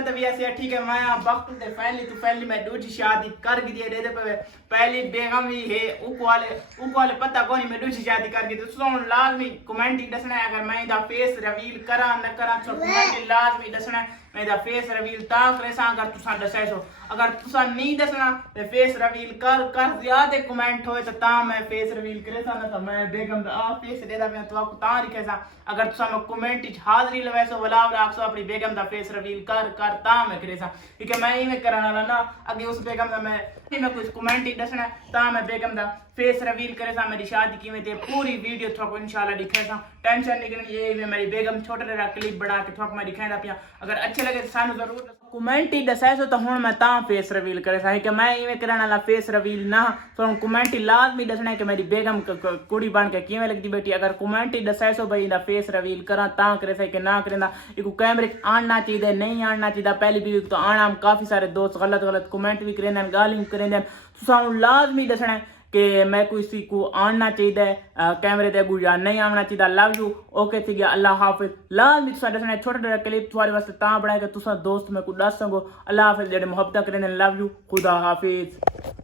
तो भी ऐसे ठीक है मैं वक्त ते पहली मैं दूसरी शादी कर गई दे पे पहली बेगम ही है उक वाले पता कोनी मैं दूसरी शादी कर गई तो सुन लाजमी कमेंट ही दसना है अगर मैं दा फेस रिवील करा न करा तो कमेंट लाजमी दसना है मैं दा फेस रिवील ता करे सा अगर तुसा दसे सो अगर तुसा नहीं दसना ते फेस रिवील कर ज्यादा कमेंट होए तो ता मैं फेस रिवील करे सा ना तो मैं बेगम दा फेस दे दा मैं तो आपको ता लिखे सा अगर तुसा मैं कमेंट इच हाजिरी लवे सो वला आप सो अपनी बेगम दा फेस रिवील करता मैं करे सा ठीक है मैं ही में कराना वाला ना आगे उस बेगम दा मैं कुछ कमेंट ही दसना ता मैं बेगम दा फेस रिवील करे सा मेरी शादी की में ते पूरी वीडियो थोको इंशाल्लाह दिखे सा टेंशन नहीं करनी ये मैं मेरी बेगम छोटा सा क्लिप बना के थोक मैं दिखांदा पिया अगर अच्छे लगे तो सानू जरूर कमेंट ही दसाए सो तो हुन मैं ता फेस रिवील करे सा कि मैं इवें कराना वाला फेस रिवील ना तो कमेंट ही लाजमी दसना है कि मेरी बेगम कुड़ी बन के किवें लगदी बेटी अगर कमेंट ही दसाए सो भाई इंदा फेस रिवील करा ता करे सा कि ना करेंदा इको कैमरे आना चाहिए नहीं आना चाहिए पहली वीडियो तो आना काफी सारे दोस्त गलत कमेंट भी करेंदे गाली भी करेंदे तो सानू लाजमी दसना है कि मैं किसी को आना चाहिए कैमरे ते अगू या नहीं आना चाहिए लव यू ओके ठीक है अल्लाह हाफिज लाजमी तुसा दसना छोटा क्लिप तुम्हारे वास्ते ता बनाया कि तुसा दोस्त मैं को दस सको अल्लाह हाफिज जेडे मोहब्बत करेंदे लव यू खुदा हाफिज।